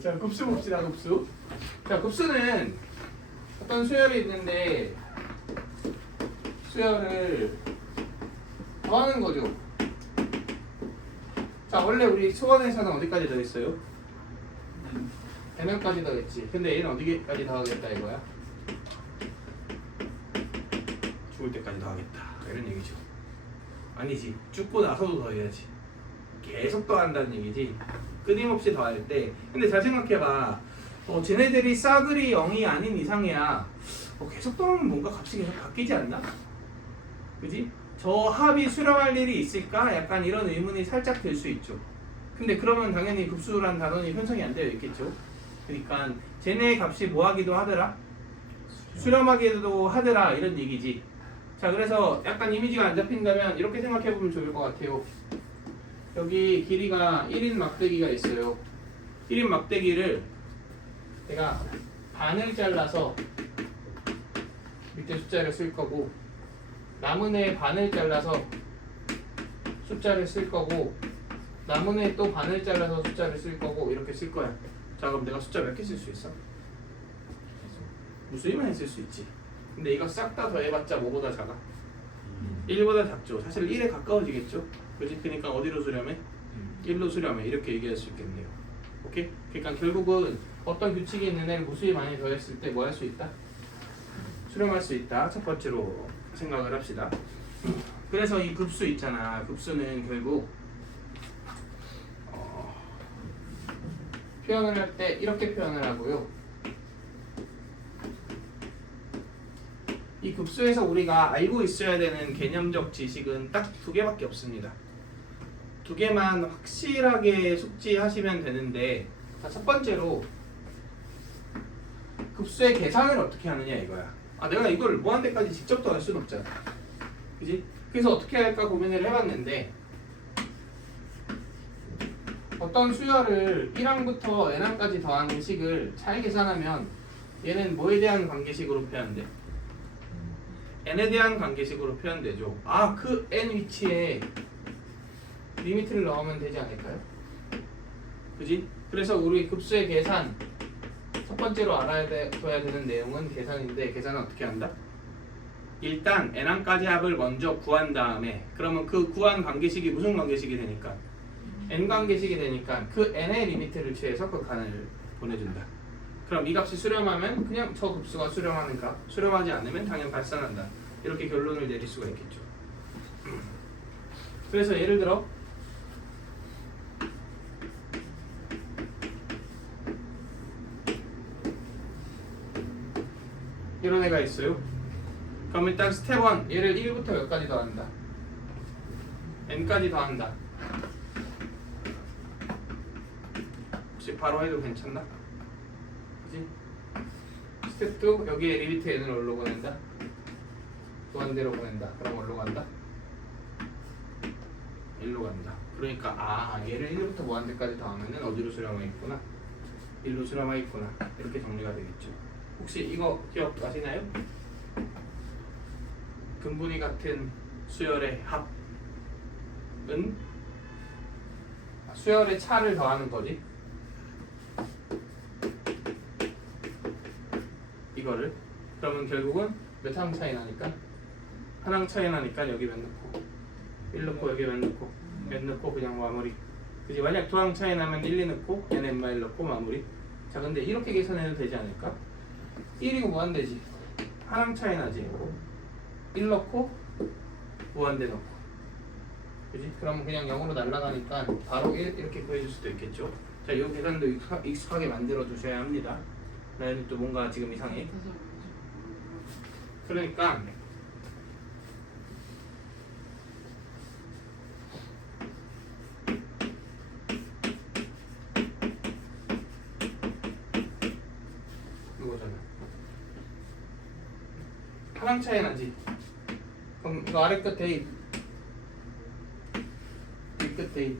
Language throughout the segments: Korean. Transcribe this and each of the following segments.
자, 급수 봅시다, 급수. 자, 급수는 어떤 수열이 있는데 수열을 더하는 거죠. 자, 원래 우리 수원에서는 어디까지 더했어요? n까지 더했지. 근데 얘는 어디까지 더하겠다 이거야? 죽을 때까지 더하겠다 이런 얘기죠. 아니지, 죽고 나서도 더해야지. 계속 더한다는 얘기지. 끊임없이 더할 때. 근데 잘 생각해봐. 쟤네들이 싸그리 0이 아닌 이상이야. 계속 더하면 뭔가 값이 계속 바뀌지 않나? 그지? 저 합이 수렴할 일이 있을까? 약간 이런 의문이 살짝 들 수 있죠. 근데 그러면 당연히 급수란 단원이 편성이 안 되어 있겠죠. 그러니까 쟤네 값이 뭐 하기도 하더라? 수렴하기도 하더라 이런 얘기지. 자, 그래서 약간 이미지가 안 잡힌다면 이렇게 생각해보면 좋을 것 같아요. 여기 길이가 1인 막대기가 있어요. 1인 막대기를 내가 반을 잘라서 밑에 숫자를 쓸 거고, 남은 애 반을 잘라서 숫자를 쓸 거고, 남은 애 또 반을 잘라서 숫자를 쓸 거고, 이렇게 쓸 거야. 자, 그럼 내가 숫자 몇 개 쓸 수 있어? 무수히만 쓸 수 있지. 근데 이거 싹 다 더해봤자 뭐보다 작아? 1보다 작죠. 사실 1에 가까워지겠죠. 그지? 그러니까 어디로 수렴해? 1로 수렴해. 이렇게 얘기할 수 있겠네요. 오케이? 그러니까 결국은 어떤 규칙이 있는 애를 무수히 많이 더했을 때 뭐 할 수 있다? 수렴할 수 있다. 첫 번째로 생각을 합시다. 그래서 이 급수 있잖아. 급수는 결국 표현을 할 때 이렇게 표현을 하고요. 이 급수에서 우리가 알고 있어야 되는 개념적 지식은 딱 두 개밖에 없습니다. 두 개만 확실하게 숙지하시면 되는데, 자, 첫 번째로 급수의 계산을 어떻게 하느냐 이거야. 내가 이걸 무한대까지 직접 더할 수는 없잖아. 그지? 그래서 어떻게 할까 고민을 해봤는데, 어떤 수열을 1항부터 n항까지 더하는 식을 잘 계산하면 얘는 뭐에 대한 관계식으로 표현돼? n에 대한 관계식으로 표현되죠. 그 n 위치에 리미트를 넣으면 되지 않을까요? 그지? 그래서 우리 급수의 계산 첫 번째로 둬야 되는 내용은 계산인데, 계산은 어떻게 한다? 일단 n항까지 합을 먼저 구한 다음에, 그러면 그 구한 관계식이 무슨 관계식이 되니까? n 관계식이 되니까 그 n의 리미트를 취해서 그 칸을 보내준다. 그럼 이 값이 수렴하면 그냥 저 급수가 수렴하는 값, 수렴하지 않으면 당연 발산한다. 이렇게 결론을 내릴 수가 있겠죠. 그래서 예를 들어 이런 애가 있어요. 그럼 일단 스텝 1, 얘를 1부터 몇까지 더한다? n까지 더한다. 혹시 바로 해도 괜찮나? 그치? 스텝 2, 여기에 리미트 n을 올로 보낸다. 무한대로 보낸다. 그럼 어디로 간다? 1로 간다. 그러니까 얘를 1부터 무한대까지 더하면은 어디로 수렴하겠구나? 1로 수렴하겠구나. 이렇게 정리가 되겠죠. 혹시 이거 기억하시나요? 근분이 같은 수열의 합은 수열의 차를 더하는 거지. 이거를. 그러면 결국은 몇 항 차이 나니까? 한 항 차이 나니까 여기 몇 넣고 1 넣고 여기 몇 넣고 몇 넣고 그냥 마무리. 그지? 만약 두 항 차이 나면 1, 2 넣고 n n 1 넣고 마무리. 자, 근데 이렇게 계산해도 되지 않을까? 1이고 무한대지. 한 항 차이 나지. 1 넣고 무한대 넣고. 그지? 그럼 그냥 0으로 날아가니까 바로 1 이렇게 구해줄 수도 있겠죠. 자, 이 계산도 익숙하게 만들어 두셔야 합니다. 나는 또 뭔가 지금 이상해. 그러니까 이거잖아. 하나 차이 나지. 그럼 이거 아래 끝에 이 끝에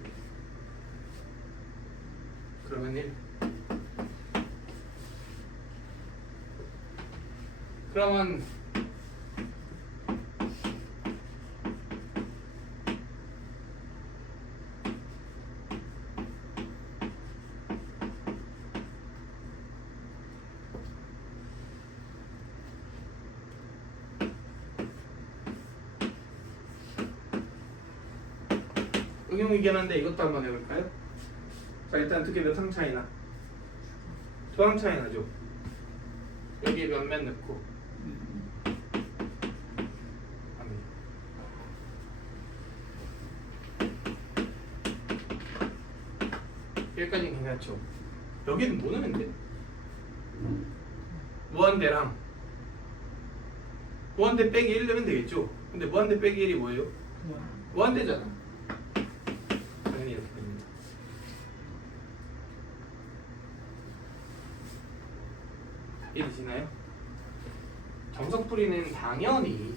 그러면 1. 그러면 응용이긴 한데 이것도 한번 해볼까요? 자 일단 두께 몇 항 차이나? 2항 차이 나죠? 여기에 몇몇 넣고 여기까지 괜찮죠? 여기는 뭐 넣으면 돼? 무한대랑 무한대 빼기 1 넣으면 되겠죠? 근데 무한대 빼기 1이 뭐예요? 무한대잖아. 당연히 이렇게 됩니다. 이해되시나요? 정석풀이는 당연히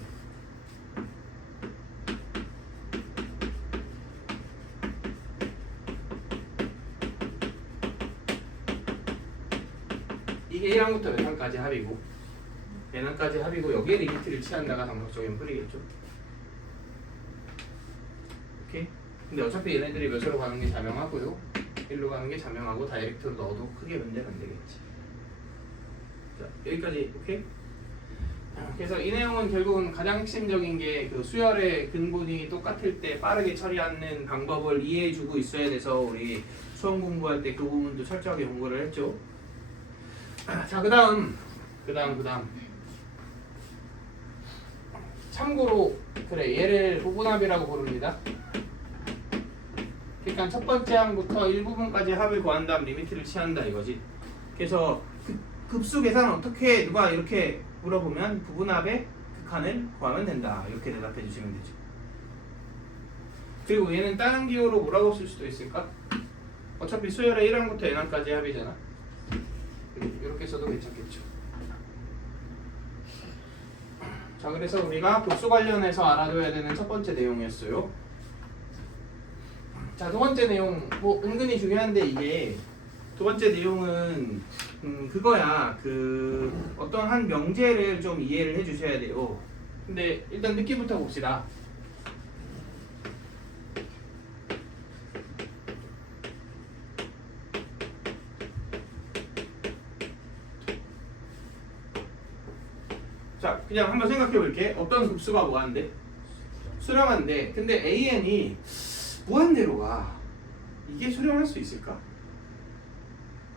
이게 1항부터 몇 항까지 합이고 n항까지 합이고 여기에 리미트를 취한다가 정석적인 풀이겠죠. 오케이. 근데 어차피 얘네들이 몇으로 가는 게 자명하고요. 1로 가는 게 자명하고 다이렉트로 넣어도 크게 문제는 안 되겠지. 자 여기까지 오케이. 그래서 이 내용은 결국은 가장 핵심적인 게 그 수열의 근본이 똑같을 때 빠르게 처리하는 방법을 이해해주고 있어야 돼서 우리 수험 공부할 때 그 부분도 철저하게 공부를 했죠. 자 그다음 참고로 그래 얘를 부분합이라고 부릅니다. 그러니까 첫 번째 항부터 일부분까지 합을 구한 다음 리미트를 취한다 이거지. 그래서 급수 계산 어떻게 누가 이렇게 물어보면 부분합의 극한을 구하면 된다 이렇게 대답해 주시면 되죠. 그리고 얘는 다른 기호로 뭐라고 쓸 수도 있을까? 어차피 수열의 1항부터 n항까지 합이잖아. 이렇게 써도 괜찮겠죠. 자 그래서 우리가 급수 관련해서 알아둬야 되는 첫 번째 내용이었어요. 자 두 번째 내용 뭐 은근히 중요한데 이게 두 번째 내용은 그거야. 그 어떤 한 명제를 좀 이해를 해주셔야 돼요. 근데 일단 느낌부터 봅시다. 자 그냥 한번 생각해 볼게. 어떤 급수가 무한대? 수렴한데 근데 AN이 무한대로 가. 이게 수렴할 수 있을까?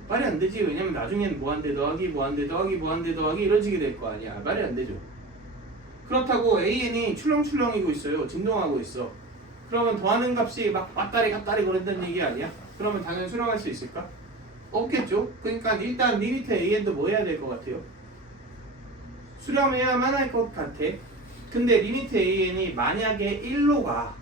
말이 안 되지. 왜냐면 나중에는 무한대 더하기 무한대 더하기 무한대 더하기 이런 식이 될 거 아니야. 말이 안 되죠. 그렇다고 AN이 출렁출렁이고 있어요. 진동하고 있어. 그러면 더하는 값이 막 왔다리 갔다리 거린다는 얘기 아니야? 그러면 당연히 수렴할 수 있을까? 없겠죠. 그러니까 일단 리미트 AN도 뭐 해야 될 것 같아요? 수렴해야만 할 것 같아. 근데 리미트 AN이 만약에 1로 가.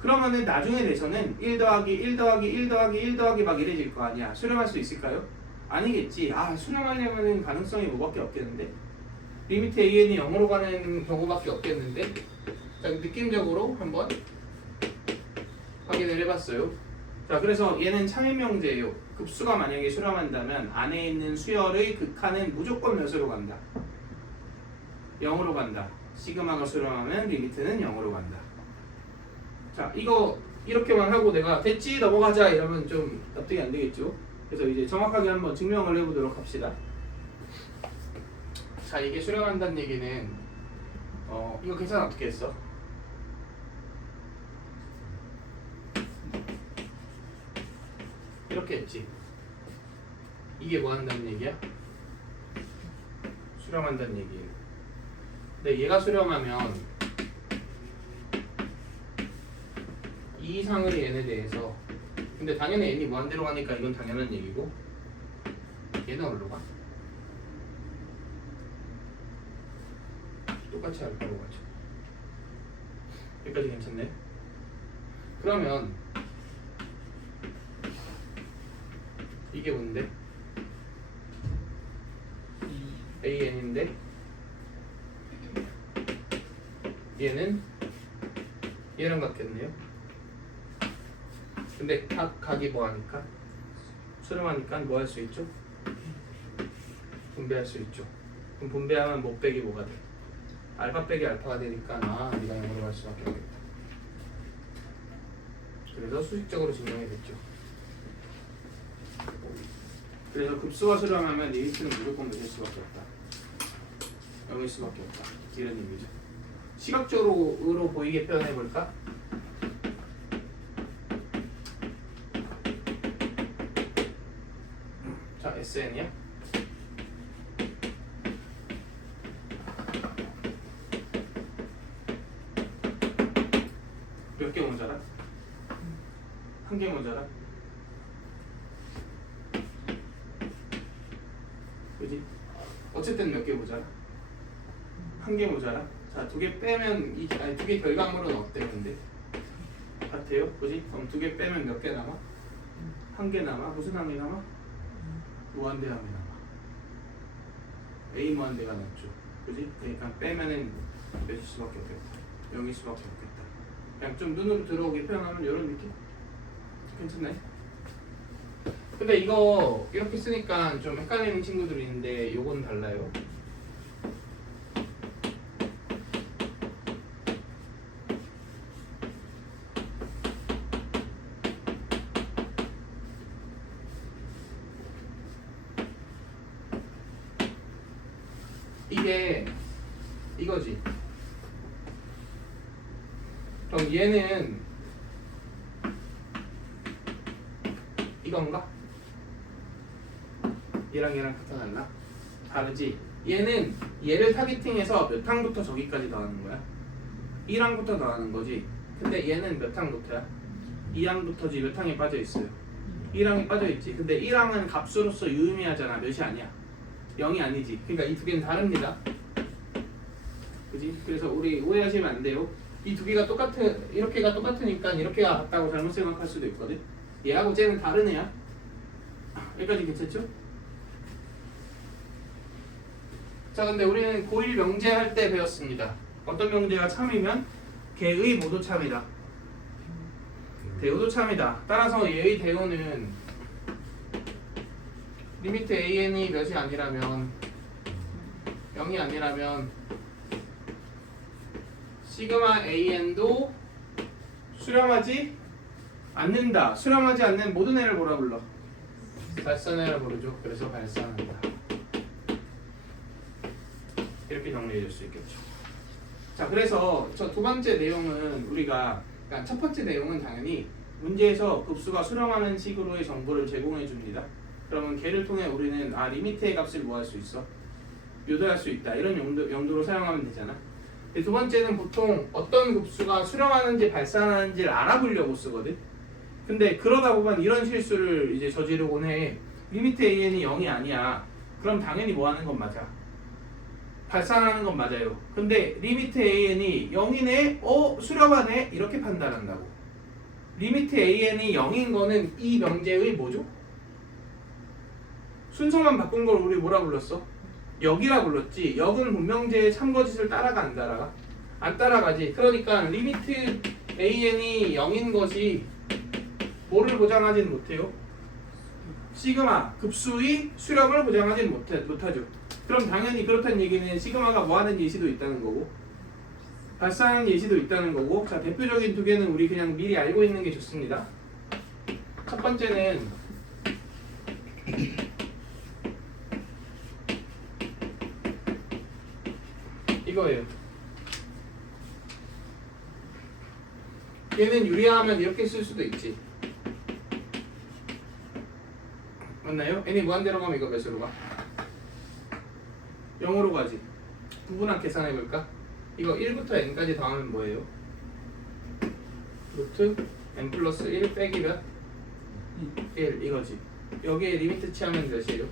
그러면은 나중에 돼서는 1 더하기 1 더하기 1 더하기 1 더하기 막 이래질 거 아니야. 수렴할 수 있을까요? 아니겠지. 아 수렴하려면은 가능성이 뭐밖에 없겠는데? 리미트 AN이 0으로 가는 경우밖에 없겠는데? 자 느낌적으로 한번 확인을 해봤어요. 자 그래서 얘는 참임명제예요. 급수가 만약에 수렴한다면 안에 있는 수열의 극한은 무조건 몇으로 간다? 0으로 간다. 시그마가 수렴하면 리미트는 0으로 간다. 자 이거 이렇게만 하고 내가 됐지 넘어가자 이러면 좀 납득이 안 되겠죠. 그래서 이제 정확하게 한번 증명을 해보도록 합시다. 자 이게 수렴한다는 얘기는 이거 계산 어떻게 했어? 이렇게 했지. 이게 뭐 한다는 얘기야? 수렴한다는 얘기예요. 근데 얘가 수렴하면 이 이상의 n에 대해서 근데 당연히 n이 무한대로 가니까 이건 당연한 얘기고 얘는 어디로 가? 똑같이 알파로 가죠. 여기까지 괜찮네. 그러면 이게 뭔데? AN인데 얘는 얘랑 같겠네요. 근데 각이 뭐 하니까? 수렴하니까 뭐 할 수 있죠? 분배할 수 있죠. 그럼 분배하면 못 빼기 뭐가 돼? 알파 빼기 알파가 되니까 네가 0으로 갈 수밖에 없겠다. 그래서 수식적으로 증명해냈죠. 그래서 급수와 수렴하면 리미트는 무조건 몇일 수밖에 없다. 0일 수밖에 없다. 이런 의미죠. 시각적으로 보이게 표현해볼까? 자, SN이야. 몇 개 모자라? 한 개 모자라? 그지? 어쨌든 몇 개 모자라? 한 개 모자라? 자, 두 개 빼면 두 개 결과물은 어때 근데? 같아요? 그지? 그럼 두 개 빼면 몇 개 남아? 한 개 남아? 무슨 한 개 남아? 무한대함이 남아. A 무한대가 남죠. 그지? 그러니까 빼면은 몇일 수밖에 없겠다. 0일 수밖에 없겠다. 그냥 좀 눈으로 들어오게 표현하면 이런 느낌? 괜찮나요? 근데 이거 이렇게 쓰니까 좀 헷갈리는 친구들이 있는데 요건 달라요. 이게 이거지. 그럼 얘는 이건가? 얘랑 얘랑 같아 달라? 다르지? 얘는 얘를 타겟팅해서 몇 항부터 저기까지 더하는 거야? 1항부터 더하는 거지. 근데 얘는 몇 항부터야? 2항부터지. 몇 항에 빠져 있어요? 1항에 빠져 있지. 근데 1항은 값으로서 유의미하잖아. 몇이 아니야? 0이 아니지. 그러니까 이 두 개는 다릅니다. 그지? 그래서 우리 오해하시면 안 돼요. 이 두 개가 이렇게가 똑같으니까 이렇게가 같다고 잘못 생각할 수도 있거든. 얘하고 쟤는 다른 애야. 여기까지 괜찮죠? 자, 근데 우리는 고1 명제 할 때 배웠습니다. 어떤 명제가 참이면 걔의 모두 참이다. 대우도 참이다. 따라서 얘의 대우는 리미트 AN이 몇이 아니라면 0이 아니라면 시그마 AN도 수렴하지 않는다. 수렴하지 않는 모든 애를 뭐라 불러? 발산애라 부르죠. 그래서 발산한다. 이렇게 정리해 줄 수 있겠죠. 자, 그래서 저 두 번째 내용은 우리가 그러니까 첫 번째 내용은 당연히 문제에서 급수가 수렴하는 식으로의 정보를 제공해 줍니다. 그러면 걔를 통해 우리는 리미트의 값을 뭐 할 수 있어? 요도할 수 있다. 이런 용도로 사용하면 되잖아. 두 번째는 보통 어떤 급수가 수렴하는지 발산하는지를 알아보려고 쓰거든. 근데 그러다 보면 이런 실수를 이제 저지르곤 해. 리미트 AN이 0이 아니야. 그럼 당연히 뭐 하는 건 맞아. 발산하는 건 맞아요. 근데 리미트 AN이 0이네? 수렴하네? 이렇게 판단한다고. 리미트 AN이 0인 거는 이 명제의 뭐죠? 순서만 바꾼 걸 우리 뭐라 불렀어? 역이라 불렀지. 역은 분명제의 참거짓을 따라가 안 따라가? 안 따라가지. 그러니까 리미트 AN이 0인 것이 뭐를 보장하지는 못해요? 시그마 급수의 수렴을 보장하지는 못하죠. 그럼 당연히 그렇다는 얘기는 시그마가 뭐하는 예시도 있다는 거고 발산하는 예시도 있다는 거고. 자, 대표적인 두 개는 우리 그냥 미리 알고 있는 게 좋습니다. 첫 번째는 이거예요. 얘는 유리화하면 이렇게 쓸 수도 있지. 맞나요? n이 무한대로 가면 이거 몇으로 가? 0으로 가지. 부분항 계산해볼까? 이거 1부터 n까지 더하면 뭐예요? 루트 n 플러스 1 빼기 몇? 1 이거지. 여기에 리미트 취하면 몇이에요?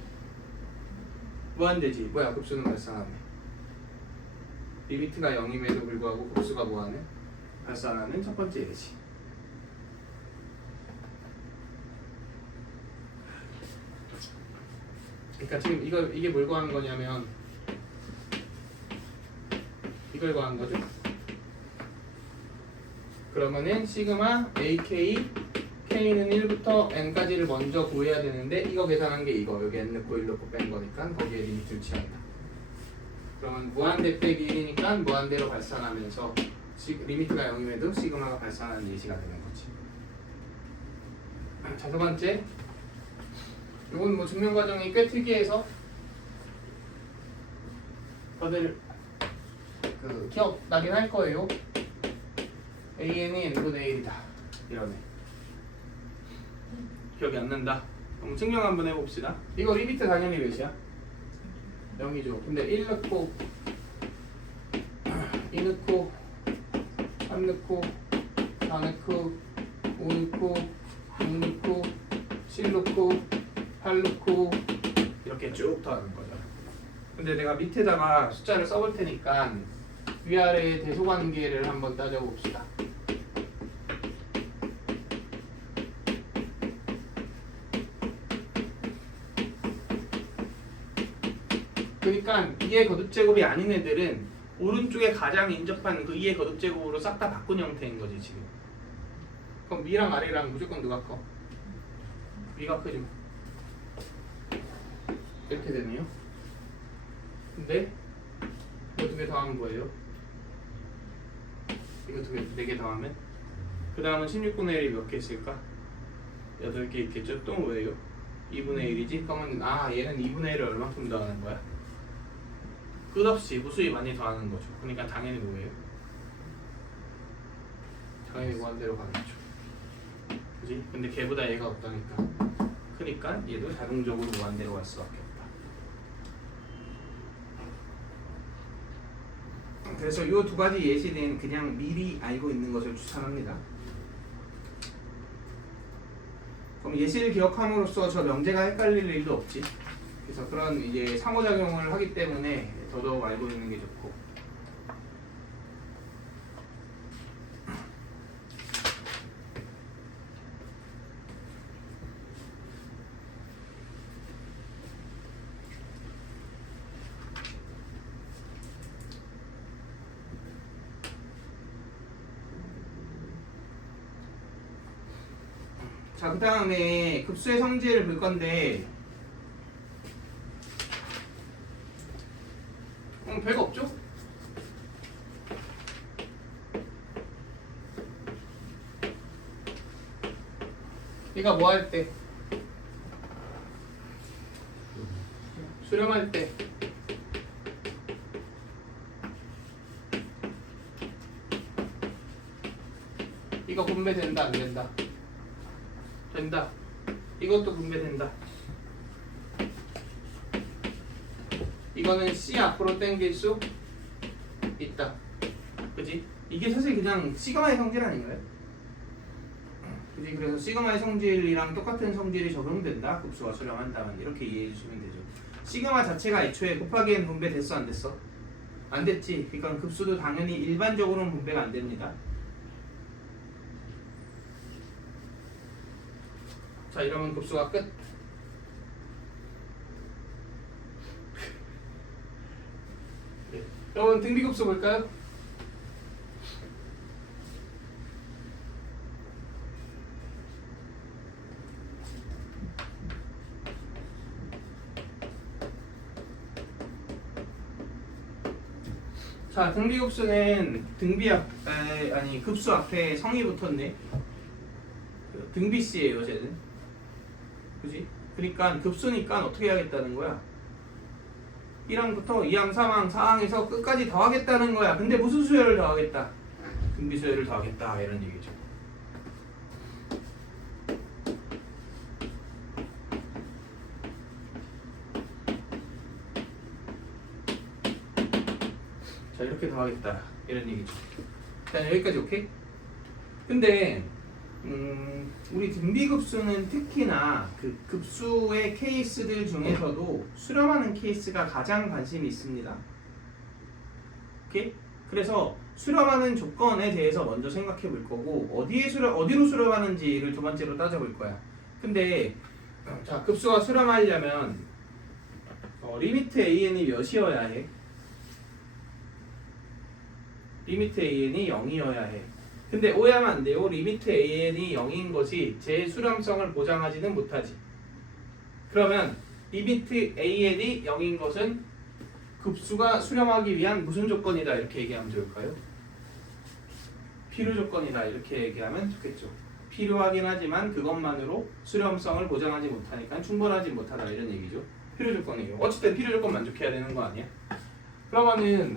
무한대지. 뭐야, 급수는 발산하네. 리미트가 0임에도 불구하고 급수가 뭐하네? 발산하는 첫 번째 예시. 그러니까 지금 이게 뭘 구하는 거냐면 이걸 구하는 거죠. 그러면은 시그마 AK K는 1부터 N까지를 먼저 구해야 되는데 이거 계산한 게 이거. 여기 N 넣고 1 넣고 뺀 거니까 거기에 리미트를 취한다. 그러면 무한대 빼기 1이니까 무한대로 발산하면서 리미트가 0임에도 시그마가 발산하는 예시가 되는 거지. 자, 두 번째. 이건 뭐 증명 과정이 꽤 특이해서 다들 기억나긴 할 거예요. AN이 n분의 1이다. 이러네. 기억이 안 난다. 그럼 증명 한번 해봅시다. 이거 리미트 당연히 몇이야? 0이죠. 근데 1 넣고 2 넣고 3 넣고 4 넣고 5 넣고 6 넣고 7 넣고 8 넣고 이렇게 쭉 더하는 거죠. 근데 내가 밑에다가 숫자를 써볼 테니까 위아래의 대소관계를 한번 따져봅시다. 그러니까 2의 거듭제곱이 아닌 애들은 오른쪽에 가장 인접한 그 2의 거듭제곱으로 싹 다 바꾼 형태인 거지 지금. 그럼 위랑 아래랑 무조건 누가 커? 위가 크지 뭐. 이렇게 되네요. 근데 이거 두 개 더하면 뭐예요? 이거 두 개, 4개 더하면? 그 다음은 16분의 1이 몇 개 있을까? 8개 있겠죠? 또 뭐예요? 2분의 1이지? 그러면 얘는 2분의 1을 얼마큼 더하는 거야? 끝없이 무수히 많이 더하는 거죠. 그러니까 당연히 뭐예요? 당연히 무한대로 가겠죠. 그지? 근데 걔보다 얘가 없다니까. 그러니까 얘도 자동적으로 무한대로 갈 수밖에 없다. 그래서 이 두 가지 예시는 그냥 미리 알고 있는 것을 추천합니다. 그럼 예시를 기억함으로써 저 명제가 헷갈릴 일도 없지. 그래서 그런 이제 상호작용을 하기 때문에 더더욱 알고 있는 게 좋고. 자, 그 다음에 급수의 성질을 볼 건데 별거 없죠? 얘가 뭐 할 때? 수렴할 때 이거 분배된다 안 된다? 된다. 이것도 분배된다. 이거는 C 앞으로 당길 수 있다. 그지? 이게 사실 그냥 시그마의 성질 아닌가요? 그지? 그래서 시그마의 성질이랑 똑같은 성질이 적용된다. 급수가 수렴한다면 이렇게 이해해 주시면 되죠. 시그마 자체가 애초에 곱하기엔 분배됐어 안 됐어? 안 됐지. 그러니까 급수도 당연히 일반적으로는 분배가 안 됩니다. 자, 이러면 급수가 끝. 그러면 등비급수 볼까요? 자, 등비급수는 급수 앞에 성이 붙었네. 등비씨예요, 쟤는. 그지? 그러니까 급수니까 어떻게 하겠다는 거야? 1항부터 2항, 3항, 4항에서 끝까지 더하겠다는 거야. 근데 무슨 수열을 더하겠다? 등비 수열을 더하겠다 이런 얘기죠. 자, 이렇게 더하겠다 이런 얘기죠. 자, 여기까지 오케이? 근데 우리 등비급수는 특히나 그 급수의 케이스들 중에서도 수렴하는 케이스가 가장 관심이 있습니다. 오케이? 그래서 수렴하는 조건에 대해서 먼저 생각해 볼 거고 어디로 수렴하는지를 두 번째로 따져볼 거야. 근데 자, 급수가 수렴하려면 리미트 AN이 몇이어야 해? 리미트 AN이 0이어야 해. 근데 오해하면 안 돼요. 리미트 AN이 0인 것이 제 수렴성을 보장하지는 못하지. 그러면 리미트 AN이 0인 것은 급수가 수렴하기 위한 무슨 조건이다 이렇게 얘기하면 좋을까요? 필요 조건이다 이렇게 얘기하면 좋겠죠. 필요하긴 하지만 그것만으로 수렴성을 보장하지 못하니까 충분하지 못하다 이런 얘기죠. 필요 조건이에요. 어쨌든 필요 조건 만족해야 되는 거 아니야? 그러면은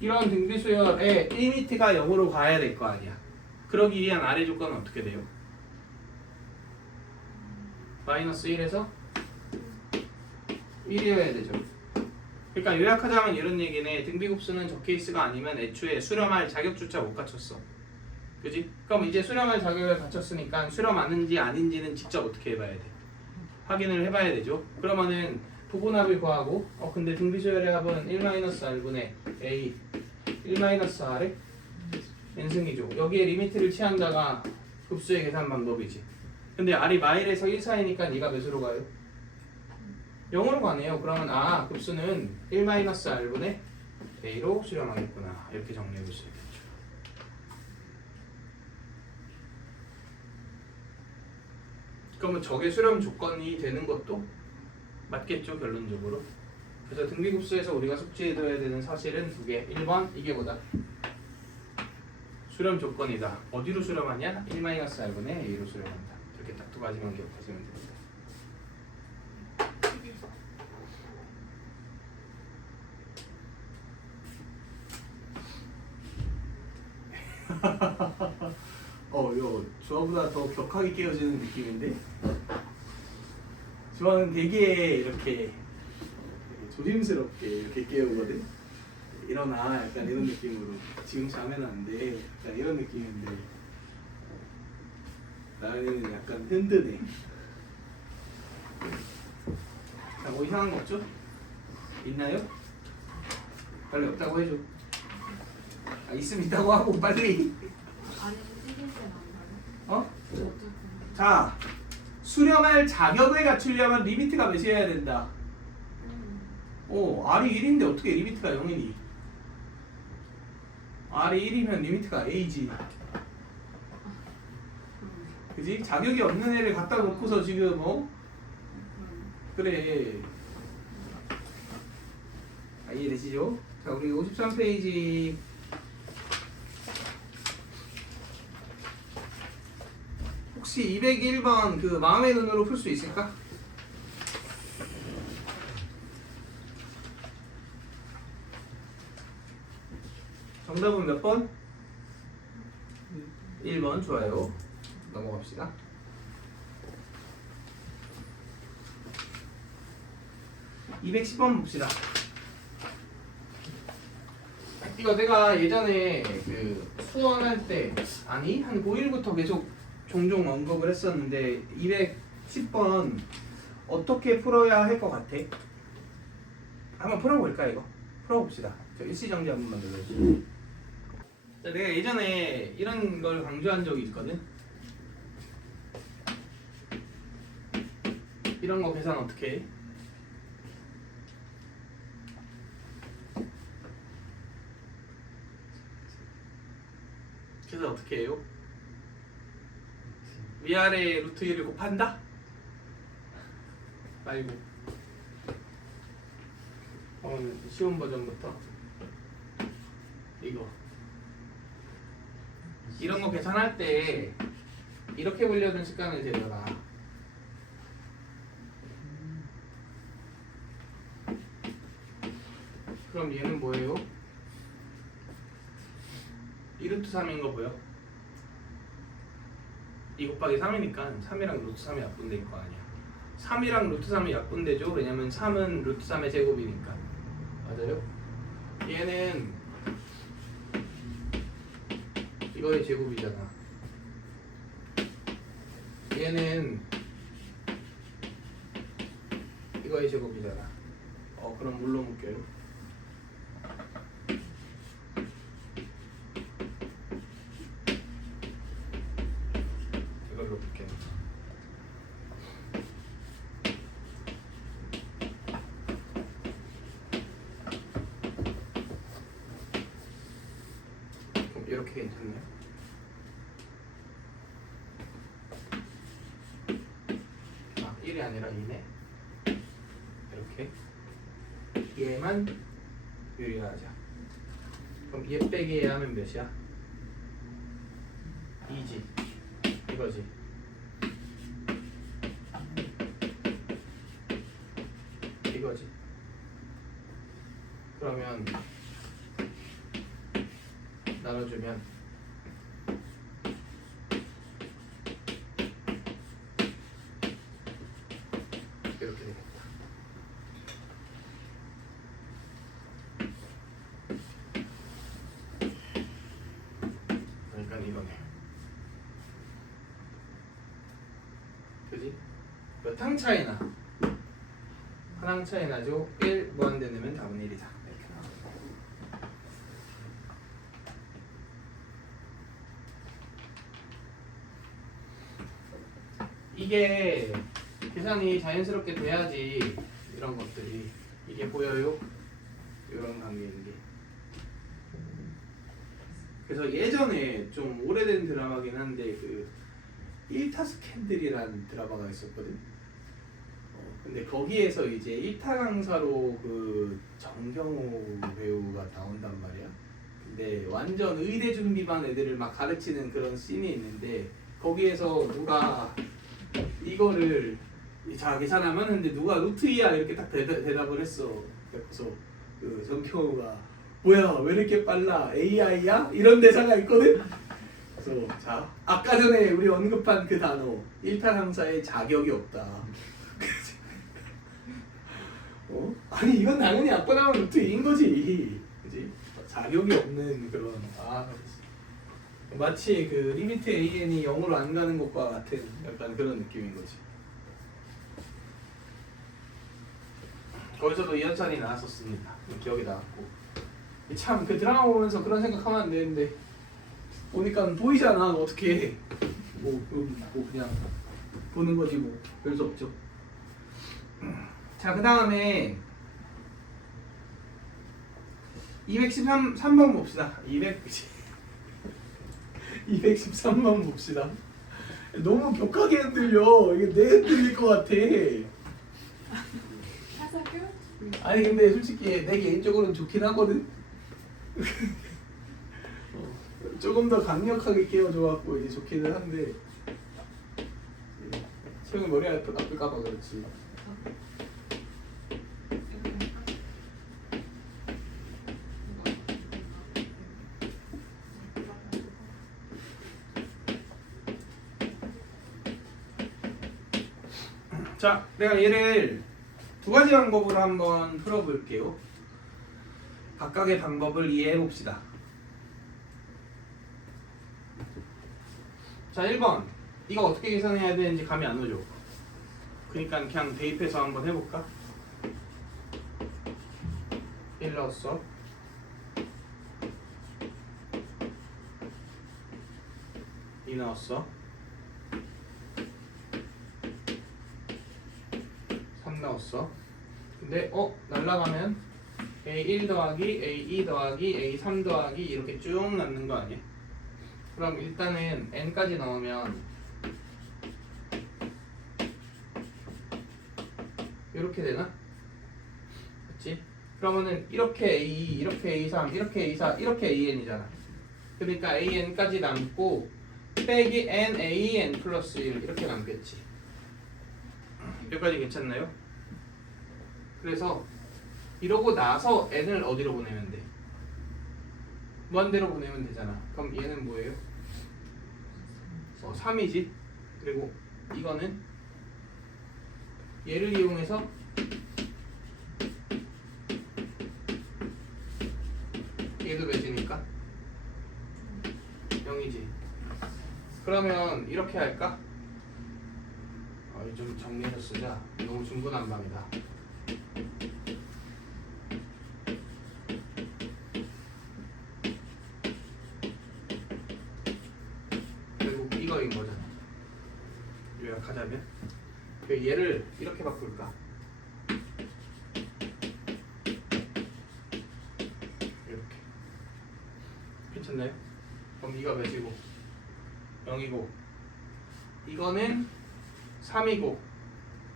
이런 등비 수열에 리미트가 0으로 가야 될 거 아니야. 그러기 위한 아래 조건은 어떻게 돼요? 마이너스 1에서 1이어야 되죠. 그러니까 요약하자면 이런 얘기네. 등비급수는 저 케이스가 아니면 애초에 수렴할 자격조차 못 갖췄어. 그지? 그럼 이제 수렴할 자격을 갖췄으니까 수렴 하는지 아닌지는 직접 어떻게 해봐야 돼? 확인을 해봐야 되죠. 그러면은 도분합을 구하고 근데 등비수열의 합은 1-r분의 a 1-r의 n승이죠. 여기에 리미트를 취한다가 급수의 계산 방법이지. 근데 r이 마일에서 1 사이니까 네가 몇으로 가요? 0으로 가네요. 그러면 급수는 1-r분의 a로 수렴하겠구나. 이렇게 정리해 볼 수 있겠죠. 그러면 저게 수렴 조건이 되는 것도 맞겠죠, 결론적으로. 그래서 등비급수에서 우리가 숙지해둬야 되는 사실은 두 개. 1번 이게 뭐다? 수렴 조건이다. 어디로 수렴하냐? 1-r분의 a로 수렴한다. 이렇게 딱 두 가지만 기억하시면 됩니다. 이거 주어보다 더 격하게 깨어지는 느낌인데? 주어는 되게 이렇게 조심스럽게 이렇게 깨우거든? 일어나 약간 이런 느낌으로. 지금 자면 안 돼. 약간 이런 느낌인데 나은이는 약간 흔드네. 자, 뭐 이상한 거 없죠? 있나요? 빨리 없다고 해줘. 있으면 있다고 하고 빨리. 자, 수렴할 자격을 갖추려면 리미트가 몇이어야 된다? R이 1인데 어떻게 리미트가 0이니? R이 1이면 리미트가 A지. 그지? 자격이 없는 애를 갖다 놓고서 지금 그래. 이해되시죠? 자, 우리 53페이지 혹시 201번 그 마음의 눈으로 풀 수 있을까? 정답은 몇 번? 1번. 좋아요. 넘어갑시다. (210번) 봅시다. 이거 내가 예전에 그 수원할 때 한 고1부터 계속 종종 언급을 했었는데 210번 어떻게 풀어야 할 것 같아? 한번 풀어볼까 이거? 풀어봅시다. 저 일시정지 한 번만 눌러주세요. 내가 예전에 이런 걸 강조한 적이 있거든. 이런 거 계산 어떻게 해? 계산 어떻게 해요? 위아래 루트 1을 곱한다? 말고 쉬운 버전부터 이거 이런 거 계산할 때 이렇게 보려는 습관을 들여라. 그럼 얘는 뭐예요? 2루트 3인 거 보여? 2 곱하기 3이니까 3이랑 루트 3이 약분될 거 아니야. 3이랑 루트 3이 약분되죠. 왜냐면 3은 루트 3의 제곱이니까. 맞아요? 얘는 이거의 제곱이잖아. 얘는 이거의 제곱이잖아. 그럼 뭘로 묶여요? 이걸로 묶여요. 그럼 이렇게 괜찮나요? 아, 1이 아니라 2네. 이렇게 얘만 유리하자. 그럼 얘 빼기 얘 하면 몇이야? 2지. 이거지. 이거지. 그러면 나눠주면 몇 항 차이 나? 한 항 차이 나죠? 1 무한대 내면 답은 1이다. 이렇게 나옵니다. 이게 계산이 자연스럽게 돼야지 이런 것들이 이게 보여요? 이런 관계인 게. 그래서 예전에 좀 오래된 드라마긴 한데 그 1타 스캔들이라는 드라마가 있었거든. 근데 거기에서 이제 1타 강사로 그 정경호 배우가 나온단 말이야. 근데 완전 의대 준비반 애들을 막 가르치는 그런 씬이 있는데 거기에서 누가 이거를 자 계산하면 근데 누가 루트 2야 이렇게 딱 대답을 했어. 그래서 그 정경호가 뭐야 왜 이렇게 빨라 AI야? 이런 대사가 있거든. 그래서 자 아까 전에 우리 언급한 그 단어 1타 강사에 자격이 없다. 아니 이건 당연히 아까 나온 루트 2인 거지. 그지? 자격이 없는 그런 마치 그 리미트 AN이 0으로 안 가는 것과 같은 약간 그런 느낌인 거지. 거기서도 이현찬이 나왔었습니다. 기억이 나왔고 참 그 드라마 보면서 그런 생각하면 안 되는데 보니까 보이잖아. 어떻게 해. 뭐 그냥 보는 거지 뭐 별 수 없죠. 자, 그 다음에 213번 봅시다. 213번 봅시다. 너무 격하게 흔들려. 이게 내 흔들릴 것 같아. 사사교? 아니 근데 솔직히 내 개인적으로는 좋긴 하거든. 조금 더 강력하게 깨워줘갖고 이제 좋기는 한데 최근 머리 아플까봐 그렇지. 자, 내가 얘를 두 가지 방법으로 한번 풀어볼게요. 각각의 방법을 이해해 봅시다. 자, 1번. 이거 어떻게 계산해야 되는지 감이 안 오죠? 그러니까 그냥 대입해서 한번 해볼까? 1 넣었어. 2 넣었어. 3 넣었어. 근데 날라가면 A1 더하기 A2 더하기 A3 더하기 이렇게 쭉 남는 거 아니야? 그럼 일단은 n까지 넣으면 이렇게 되나? 그치? 그러면은 이렇게 A2, 이렇게 A3, 이렇게 A4, 이렇게 AN이잖아. 그러니까 AN까지 남고 빼기 N, AN 플러스 1 이렇게 남겠지. 여기까지 괜찮나요? 그래서 이러고 나서 n을 어디로 보내면 돼? 무한대로 보내면 되잖아. 그럼 얘는 뭐예요? 3이지. 그리고 이거는 얘를 이용해서 얘도 몇이니까 0이지. 그러면 이렇게 할까? 좀 정리해서 쓰자. 너무 중구난방이다. 결국 이거인 거잖아. 요약하자면 얘를 이렇게 바꿀까? 이렇게. 괜찮나요? 그럼 이거 몇이고 0이고 이거는 3이고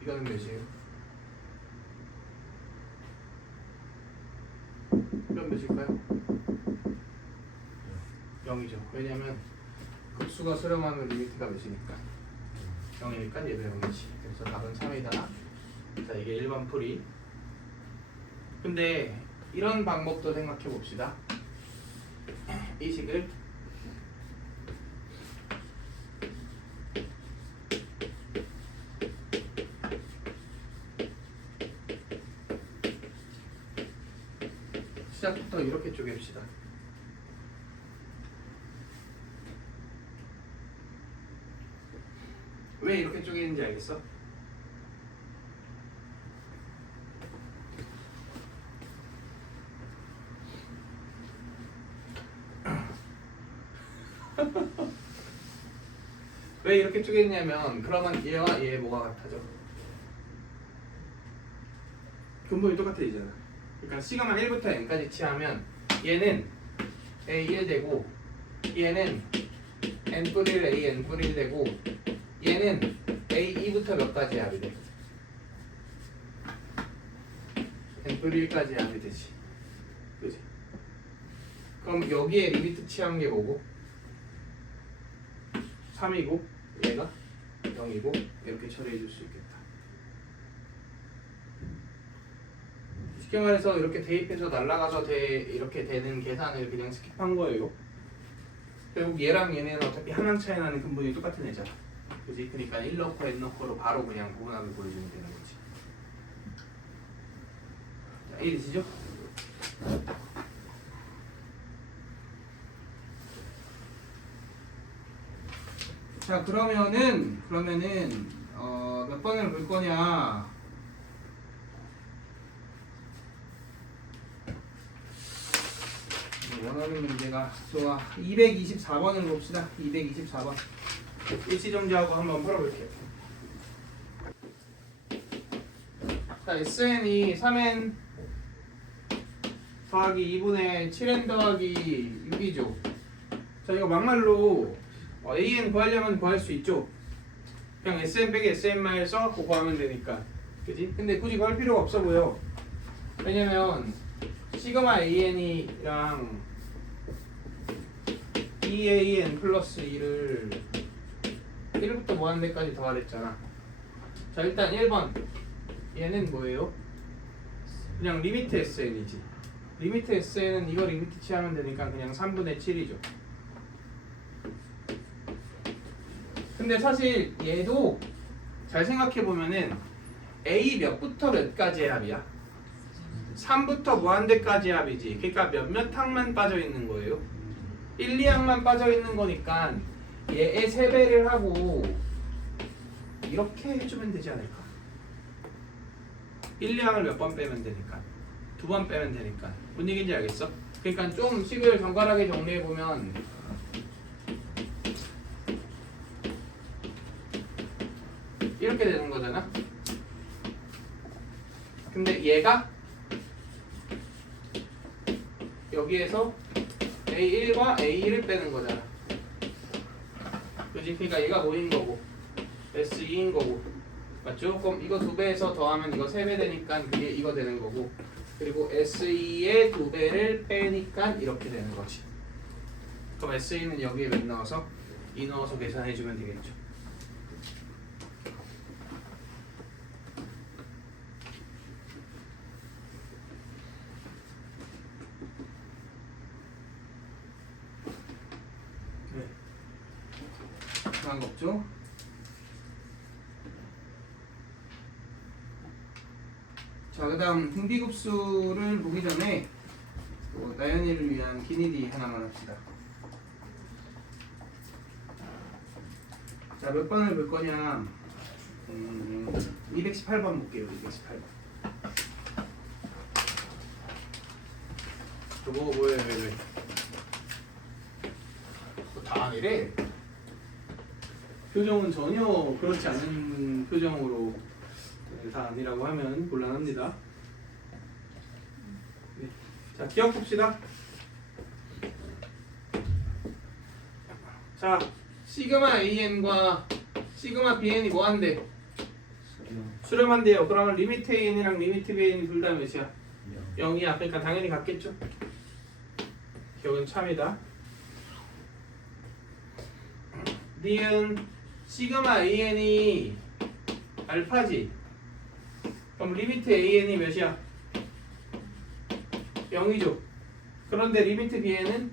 이거는 몇이에요? 이건 몇일까요? 0이죠. 왜냐면 극수가 수렴하는 리미트가 몇이니까 0이니까 얘도 0이지. 그래서 답은 3이다. 자, 이게 일반 풀이. 근데 이런 방법도 생각해 봅시다. 이 식을 시작부터 이렇게 쪼갭시다. 왜 이렇게 쪼개는지 알겠어? 왜 이렇게 쪼개냐면 그러면 얘와 얘 뭐가 같아져? 근본이 똑같아지잖아. 그러니까 시그마 1부터 n까지 취하면 얘는 a1 되고 얘는 n 뿌릴 a n 뿌릴 되고 얘는 a2부터 몇 가지 합이 돼? n 뿌릴 1까지 합이 되지. 그지? 그럼 여기에 리미트 취한 게 뭐고? 3이고 얘가 0이고 이렇게 처리해 줄 수 있겠다. 쉽게 말해서 이렇게 대입해서 날아가서 이렇게 되는 계산을 그냥 스킵한 거예요. 결국 얘랑 얘네는 어차피 하나 차이 나는 근본이 똑같은 애잖아. 그지? 그러니까 1 넣고 n 넣고로 바로 그냥 구분하게 보여주면 되는 거지. 자, 이해되시죠? 자, 그러면은 몇 번을 볼 거냐? 원하는 문제가 좋아. 224번을 봅시다. 224번. 일시정지하고 한번 풀어볼게요. 자, SN이 3N 더하기 2분의 7N 더하기 6이죠. 자, 이거 막말로 AN 구하려면 구할 수 있죠. 그냥 SN 빼기 SN만 해서 구하면 되니까. 그지? 근데 굳이 구할 필요가 없어 보여. 왜냐면 시그마 AN이랑 EAN 플러스 2를 1부터 무한 데까지 더하랬잖아. 자, 일단 1번 얘는 뭐예요? 그냥 리미트 SN이지. 리미트 SN은 이거 리미트 취하면 되니까 그냥 3분의 7이죠. 근데 사실 얘도 잘 생각해보면은 A 몇부터 몇까지의 합이야? 3부터 무한대까지 합이지. 그러니까 몇몇 항만 빠져있는 거예요. 1, 2항만 빠져있는 거니까 얘의 3배를 하고 이렇게 해주면 되지 않을까? 1, 2항을 몇 번 빼면 되니까 2번 빼면 되니까 뭔 얘기인지 알겠어? 그러니까 좀 식을 정갈하게 정리해보면 이렇게 되는 거잖아. 근데 얘가 여기에서 A1과 A2를 빼는 거잖아. 그지? 그러니까 얘가 뭐인 거고 S2인 거고 맞죠? 그럼 이거 2배에서 더하면 이거 3배 되니까 그게 이거 되는 거고 그리고 S2의 2배를 빼니까 이렇게 되는 거지. 그럼 S2는 여기에 몇 넣어서? 2 넣어서 계산해주면 되겠죠. 이상한 거 없죠? 자, 그 다음 등비급수를 보기 전에 나연이를 위한 기니디 하나만 합시다. 자, 몇 번을 볼 거냐? 218번 볼게요. 218번. 저거 뭐예요? 왜? 다 아니래. 표정은 전혀 그렇지 않은 표정으로 다 아니라고 하면 곤란합니다. 네. 자, 기억합시다. 자, 시그마 AN과 시그마 BN이 뭐한대? 수렴한대요. 그러면 리미트 AN이랑 리미트 BN이 둘 다 몇이야? 0이야. 그러니까 당연히 같겠죠? 기억은 참이다. 니은 시그마 AN이 알파지. 그럼 리미트 AN이 몇이야? 0이죠. 그런데 리미트 BN은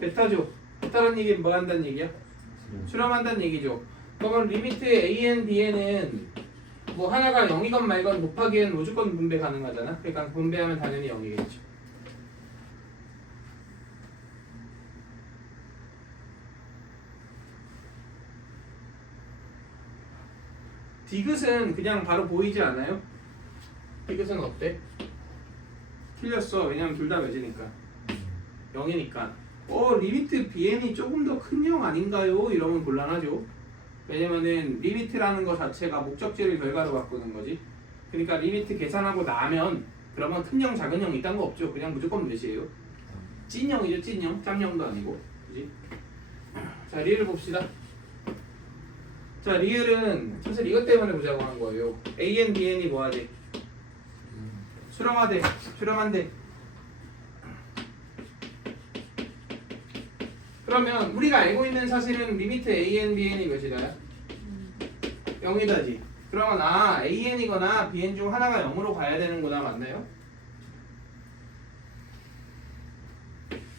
베타죠. 베타라는 얘기는 뭐 한다는 얘기야? 수렴한다는 얘기죠. 그러면 리미트 AN, BN은 뭐 하나가 0이건 말건 곱하기엔 무조건 분배 가능하잖아. 그러니까 분배하면 당연히 0이겠죠. 디귿은 그냥 바로 보이지 않아요? 디귿은 어때? 틀렸어. 왜냐면 둘 다 몇이니까 0이니까 리미트 bn이 조금 더 큰 형 아닌가요? 이러면 곤란하죠. 왜냐면은 리미트라는 거 자체가 목적지를 결과로 바꾸는 거지. 그러니까 리미트 계산하고 나면 그러면 큰 형, 작은 형 이딴 거 없죠. 그냥 무조건 몇이에요? 찐형이죠, 찐형. 짬형도 아니고. 그지? 자, 리을 봅시다. 자, 리을은 사실 이것 때문에 보자고 한 거예요. AN, BN이 뭐하지? 수렴하대, 수렴한대. 그러면 우리가 알고 있는 사실은 리미트 AN, BN이 몇이다? 0이다지. 그러면 AN이거나 BN 중 하나가 0으로 가야 되는구나. 맞나요?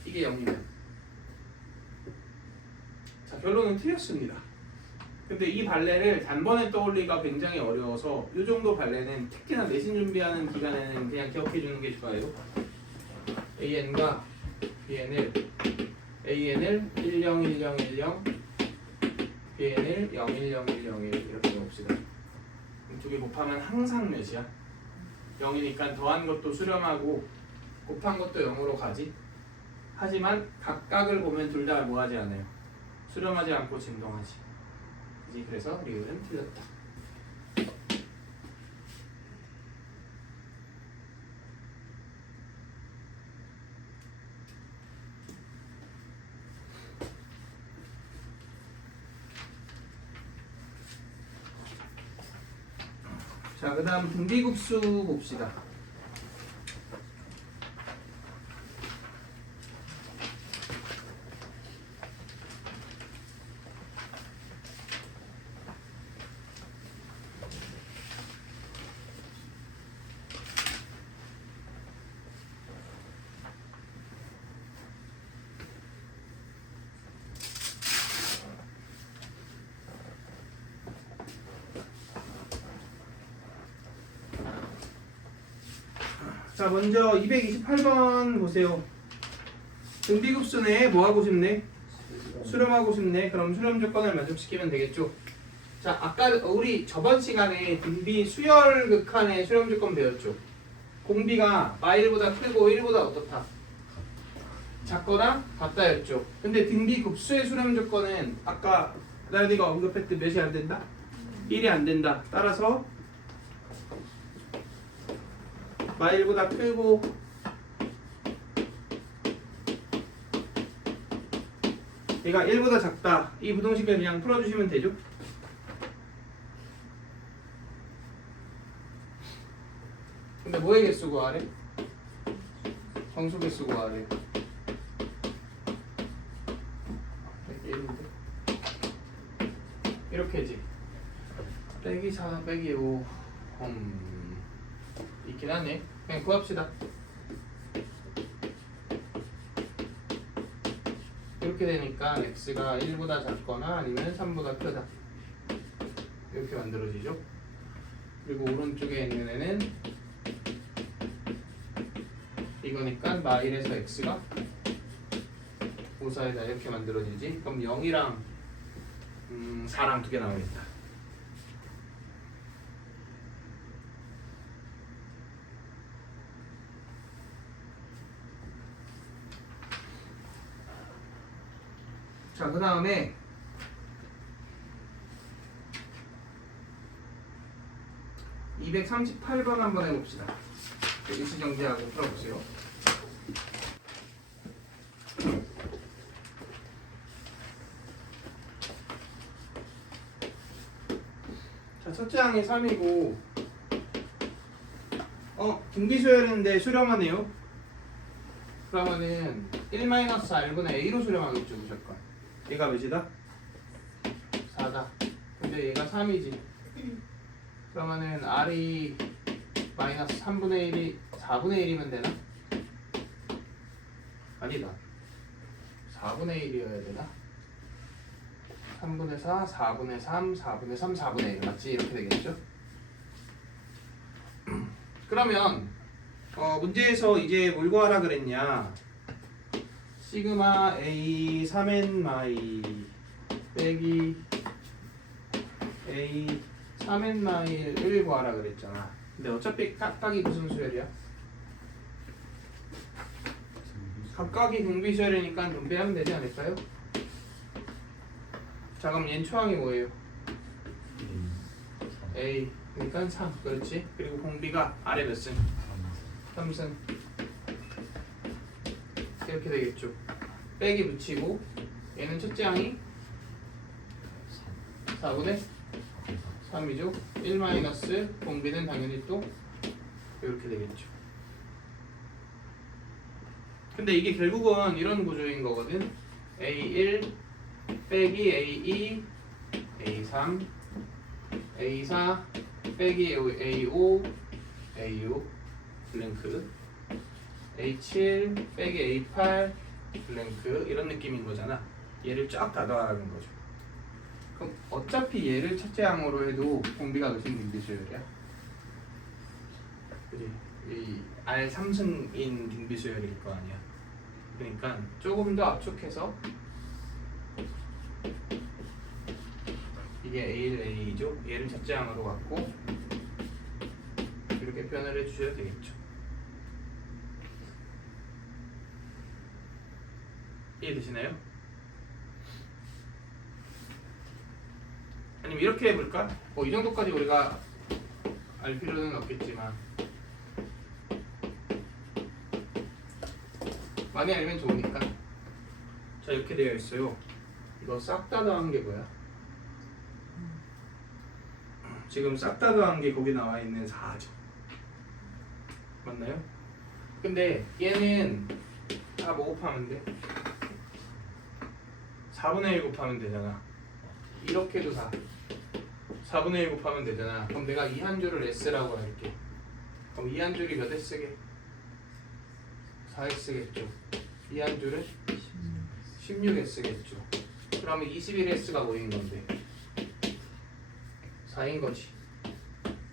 이게 0이면. 자, 결론은 틀렸습니다. 근데 이 발레를 단번에 떠올리기가 굉장히 어려워서 이 정도 발레는 특히나 내신 준비하는 기간에는 그냥 기억해 주는 게 좋아요. AN과 BN을 101010 BN을 010101 이렇게 봅시다. 두 개 곱하면 항상 몇이야? 0이니까 더한 것도 수렴하고 곱한 것도 0으로 가지. 하지만 각각을 보면 둘 다 뭐하지 않아요? 수렴하지 않고 진동하지. 그지? 그래서 리을은 틀렸다. 자, 그 다음 등비급수 봅시다. 자, 먼저 228번 보세요. 등비급수네. 뭐하고 싶네? 수렴하고 싶네. 그럼 수렴 조건을 만족시키면 되겠죠. 자, 아까 우리 저번 시간에 등비 수열 극한의 수렴 조건 배웠죠. 공비가 마일보다 크고 1보다 어떻다? 작거나 같다였죠. 근데 등비급수의 수렴 조건은 아까 나연이가 언급했듯 몇이 안 된다? 1이 안 된다. 따라서 마일보다 크고 얘가 1보다 작다. 이 부동식을 그냥 풀어주시면 되죠. 근데 뭐의 개수 구하래? 정수 개수 구하래. 이렇게지. 빼기 4 빼기 5 있긴 하네. 그냥 구합시다. 이렇게 되니까 x가 1보다 작거나 아니면 3보다 크다. 이렇게 만들어지죠. 그리고 오른쪽에 있는 애는 이거니까 마일에서 x가 5사이다 이렇게 만들어지지. 그럼 0이랑 4랑 두 개 나오겠다. 자, 그 다음에 238번 한번 해봅시다. 일시 정지하고 풀어보세요. 자, 첫째 항이 3이고 등비수열인데 수렴하네요. 그러면은 1-r분의 a로 수렴하겠죠, 무조건. 얘가 몇이다? 4다. 근데 얘가 3이지. 그러면은 r이 마이너스 3분의 1이 4분의 1이면 되나? 아니다. 4분의 1이어야 되나? 3분의 4, 4분의 3, 4분의 3, 4분의 1 맞지? 이렇게 되겠죠? 그러면 문제에서 이제 뭘 구하라 그랬냐? 시그마 A 3n 마이 빼기 A 3n 마이를 구하라 그랬잖아. 근데 어차피 깍깍이 무슨 수열이야? 각각이 등비수열이니까 분배하면 되지 않을까요? 자 그럼 얘는 초항이 뭐예요? A 그러니까 3 그렇지. 그리고 공비가 아래 몇 승? 3승 이렇게 되겠죠. 빼기 붙이고 얘는 첫째 항이 4분의 3이죠. 1 마이너스 공비는 당연히 또 이렇게 되겠죠. 근데 이게 결국은 이런 구조인 거거든. A1 빼기 A2 A3 A4 빼기 A5 A6 블랭크 A7 빼기 A8 블랭크 이런 느낌인 거잖아. 얘를 쫙 다 더하라는 거죠. 그럼 어차피 얘를 첫째 항으로 해도 공비가 몇인 등비수열이야? 그지? 이 R3승인 등비수열일 거 아니야. 그러니까 조금 더 압축해서 이게 A1, A2죠? 얘를 첫째 항으로 갖고 이렇게 표현을 해주셔도 되겠죠. 이해되시나요? 아니면 이렇게 해볼까? 이 정도까지 우리가 알 필요는 없겠지만 많이 알면 좋으니까. 자 이렇게 되어 있어요. 이거 싹 다 더한 게 뭐야? 지금 싹 다 더한 게 거기 나와 있는 4죠. 맞나요? 근데 얘는 다 뭐 곱하면 돼? 4분의 1 곱하면 되잖아. 이렇게도 4분의 1 곱하면 되잖아. 그럼 내가 이 한 줄을 S라고 할게. 그럼 이 한 줄이 몇 S게? 4S겠죠. 이 한 줄은 16S겠죠. 그러면 21S가 뭐인 건데? 4인 거지.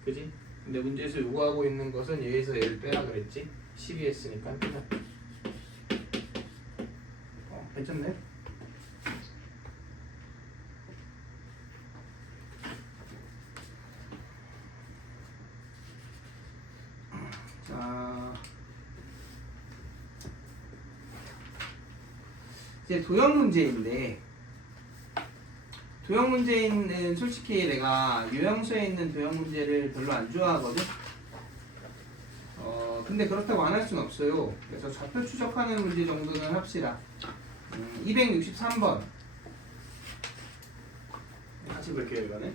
그지? 근데 문제에서 요구하고 있는 것은 얘에서 얘를 빼라 그랬지? 12S니까 그냥 괜찮네? 자 이제 도형 문제인데 도형 문제는 솔직히 내가 유형수에 있는 도형 문제를 별로 안 좋아하거든. 근데 그렇다고 안 할 수는 없어요. 그래서 좌표 추적하는 문제 정도는 합시다. 263번 같이 볼게요. 이거는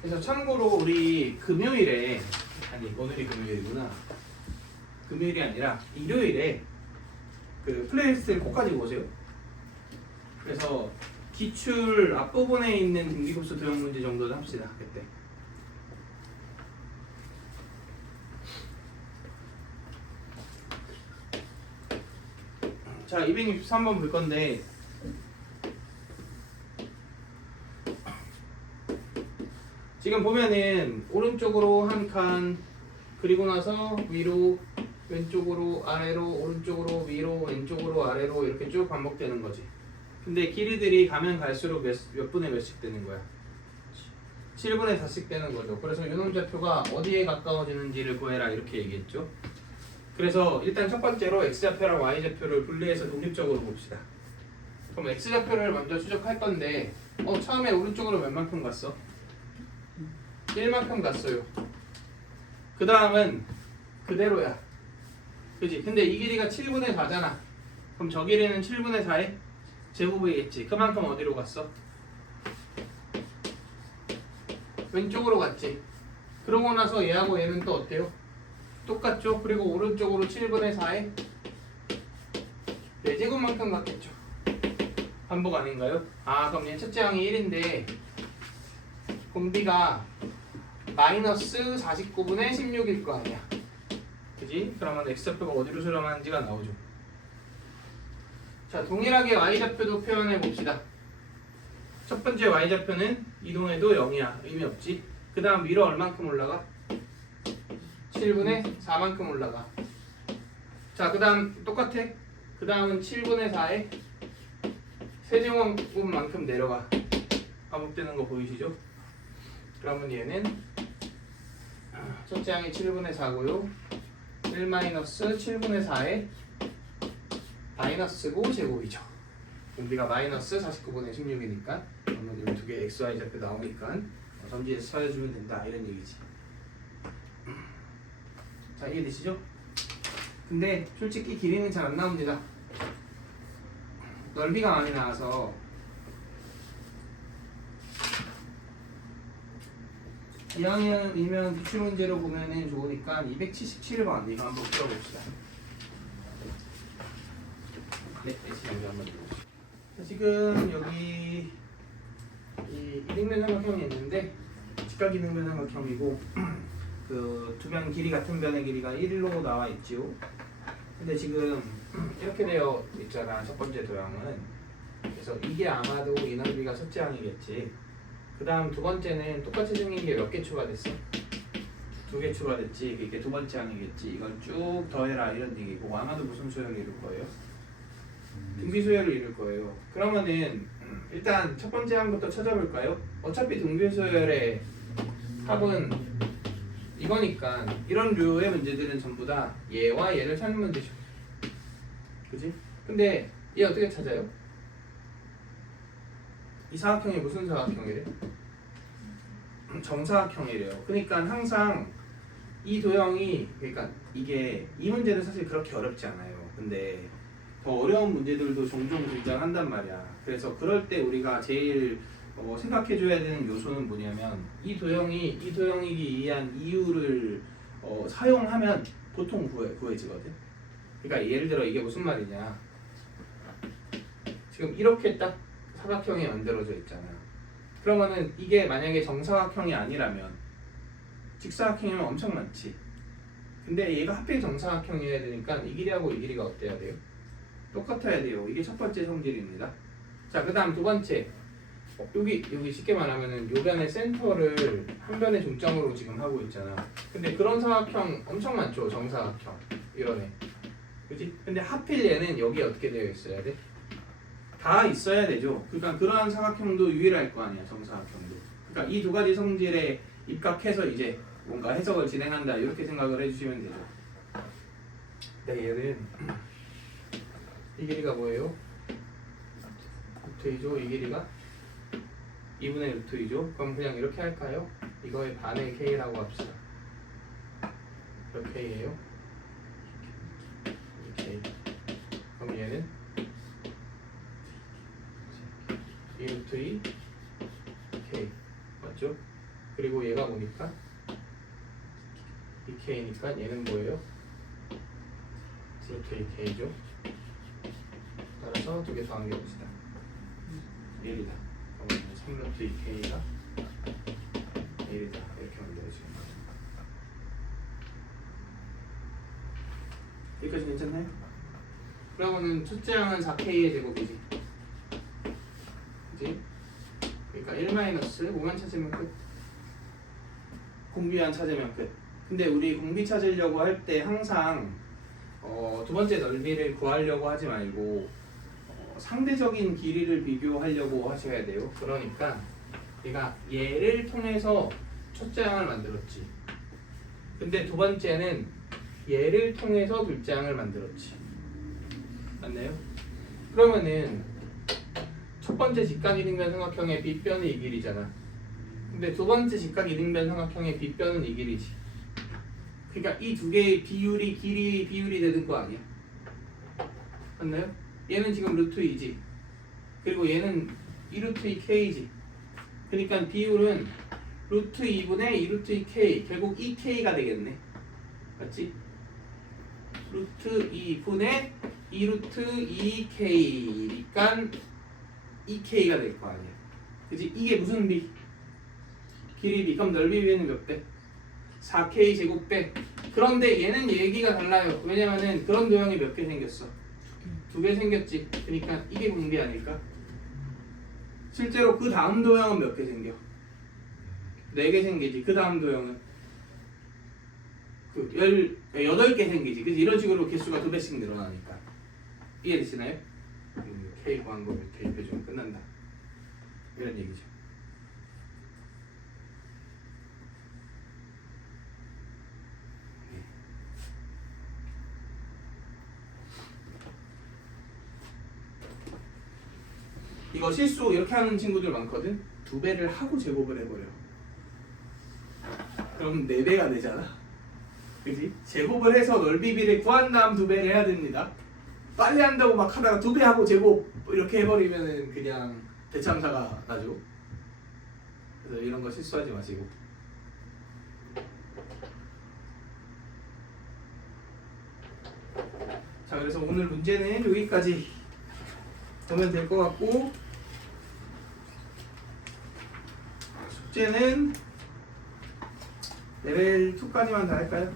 그래서 참고로 우리 금요일에 아니 오늘이 금요일이구나. 금요일이 아니라 일요일에 그 플레이리스트를 꼭 가지고 오세요. 그래서 기출 앞부분에 있는 등기급수 도형 문제 정도는 합시다. 그때 자 263번 볼 건데 지금 보면은 오른쪽으로 한 칸 그리고 나서 위로 왼쪽으로 아래로 오른쪽으로 위로 왼쪽으로 아래로 이렇게 쭉 반복되는 거지. 근데 길이들이 가면 갈수록 몇 분의 몇씩 되는 거야? 7분의 4씩 되는 거죠. 그래서 요놈 좌표가 어디에 가까워지는지를 구해라 이렇게 얘기했죠. 그래서 일단 첫 번째로 x좌표랑 y좌표를 분리해서 독립적으로 봅시다. 그럼 x좌표를 먼저 추적할 건데 처음에 오른쪽으로 몇 만큼 갔어? 1만큼 갔어요. 그 다음은 그대로야. 그지? 근데 이 길이가 7분의 4잖아. 그럼 저 길이는 7분의 4의 제곱이겠지. 그만큼 어디로 갔어? 왼쪽으로 갔지. 그러고 나서 얘하고 얘는 또 어때요? 똑같죠? 그리고 오른쪽으로 7분의 4의 4제곱만큼 갔겠죠. 반복 아닌가요? 그럼 얘 첫째 항이 1인데 공비가 마이너스 49분의 16일 거 아니야. 그지? 그러면 x좌표가 어디로 수렴하는지가 나오죠. 자, 동일하게 y좌표도 표현해 봅시다. 첫 번째 y좌표는 이동해도 0이야. 의미 없지. 그 다음 위로 얼만큼 올라가? 7분의 4만큼 올라가. 자, 그 다음 똑같아. 그 다음은 7분의 4의 세제곱만큼 내려가. 반복되는 거 보이시죠? 그러면 얘는 첫째 항이 7분의 4고요. 1 마이너스 7분의 4의 마이너스고 제곱이죠. 공비가 마이너스 49분의 16이니까 그러면 여기 두 개 xy 좌표 나오니까 점지해서 찾아주면 된다 이런 얘기지. 자, 이해되시죠? 근데 솔직히 길이는 잘 안 나옵니다. 넓이가 많이 나와서 2학년이면 기출문제로 보면은 좋으니까 277번 이거 한번 풀어봅시다. 네, S형도 한번 들어보시죠. 지금 여기 이 이등변 삼각형이 있는데 직각 이등변 삼각형이고 그 두 변 길이 같은 변의 길이가 1로 나와 있지요. 근데 지금 이렇게 되어 있잖아, 첫 번째 도형은. 그래서 이게 아마도 이 넓이가 첫째 항이겠지. 그 다음 두 번째는 똑같이 생긴 게 몇 개 추가됐어? 2개 추가됐지. 이게 두 번째 항이겠지. 이걸 쭉 더해라 이런 얘기고 아마도 무슨 수열을 이룰 거예요? 등비수열을 이룰 거예요. 그러면은 일단 첫 번째 항부터 찾아볼까요? 어차피 등비수열의 합은 이거니까 이런 류의 문제들은 전부 다 얘와 얘를 찾는 문제죠. 그지? 근데 얘 어떻게 찾아요? 이 사각형이 무슨 사각형이래? 정사각형이래요. 그러니까 항상 이 도형이, 그러니까 이게 이 문제는 사실 그렇게 어렵지 않아요. 근데 더 어려운 문제들도 종종 등장한단 말이야. 그래서 그럴 때 우리가 제일 생각해줘야 되는 요소는 뭐냐면 이 도형이기 위한 이유를 사용하면 보통 구해지거든. 그러니까 예를 들어 이게 무슨 말이냐. 지금 이렇게 딱 사각형이 만들어져 있잖아. 그러면은 이게 만약에 정사각형이 아니라면 직사각형이면 엄청 많지. 근데 얘가 하필 정사각형이어야 되니까 이 길이하고 이 길이가 어때야 돼요? 똑같아야 돼요. 이게 첫 번째 성질입니다. 자, 그 다음 두 번째. 여기 쉽게 말하면은 요 변의 센터를 한 변의 중점으로 지금 하고 있잖아. 근데 그런 사각형 엄청 많죠. 정사각형. 이런 애. 그치? 근데 하필 얘는 여기 어떻게 되어 있어야 돼? 다 있어야 되죠. 그러니까 그러한 사각형도 유일할 거 아니야, 정사각형도. 그러니까 이 두 가지 성질에 입각해서 이제 뭔가 해석을 진행한다 이렇게 생각을 해주시면 되죠. 네, 얘는 이 길이가 뭐예요? 루트이죠. 이 길이가 2분의 루트이죠. 그럼 그냥 이렇게 할까요? 이거의 반의 k라고 합시다. 몇 k예요? 2k. 그럼 얘는 2루트 2 k 맞죠? 그리고 얘가 뭐니까? 2k니까 얘는 뭐예요? 루트 2k죠. 따라서 두 개 더한 게 봅시다. 1이다. 그러면 3루트 2k가 1이다. 이렇게 만들어지는 거죠. 여기까지 괜찮나요? 그러면은 첫째 항은 4k의 제곱이지. 그치? 그러니까 1-5만 찾으면 끝. 공비만 찾으면 끝. 근데 우리 공비 찾으려고 할 때 항상 두 번째 넓이를 구하려고 하지 말고 상대적인 길이를 비교하려고 하셔야 돼요. 그러니까 내가 얘를 통해서 첫째 항을 만들었지. 근데 두 번째는 얘를 통해서 둘째 항을 만들었지. 맞나요? 그러면은 첫 번째 직각 이등변 삼각형의 빗변이 이 길이잖아. 근데 두 번째 직각 이등변 삼각형의 빗변은 이 길이지. 그러니까 이 두 개의 비율이 길이 비율이 되는 거 아니야? 맞나요? 얘는 지금 루트 2지. 그리고 얘는 2루트 2k지. 그러니까 비율은 루트 2분의 2루트 2k. 결국 2k가 되겠네. 맞지? 루트 2분의 2루트 2k니까 2k가 될 거 아니야. 그치? 이게 무슨 비? 길이 비. 그럼 넓이 비는 몇 배? 4k 제곱 배. 그런데 얘는 얘기가 달라요. 왜냐면은 그런 도형이 몇 개 생겼어? 2개 생겼지. 그러니까 이게 공비 아닐까? 실제로 그 다음 도형은 몇 개 생겨? 4개 생기지. 그 다음 도형은 8개 생기지. 그래서 이런 식으로 개수가 2배씩 늘어나니까. 이해되시나요? K 구한 거 K 빼주면 끝난다. 이런 얘기죠. 이거 실수 이렇게 하는 친구들 많거든. 2배를 하고 제곱을 해버려. 그럼 4배가 되잖아. 그지? 제곱을 해서 넓이비를 구한 다음 2배를 해야 됩니다. 빨리 한다고 막 하다가 2배 하고 제곱 이렇게 해버리면은 그냥 대참사가 나죠. 그래서 이런 거 실수하지 마시고. 자, 그래서 오늘 문제는 여기까지 보면 될 것 같고, 숙제는 레벨 2까지만 다 할까요?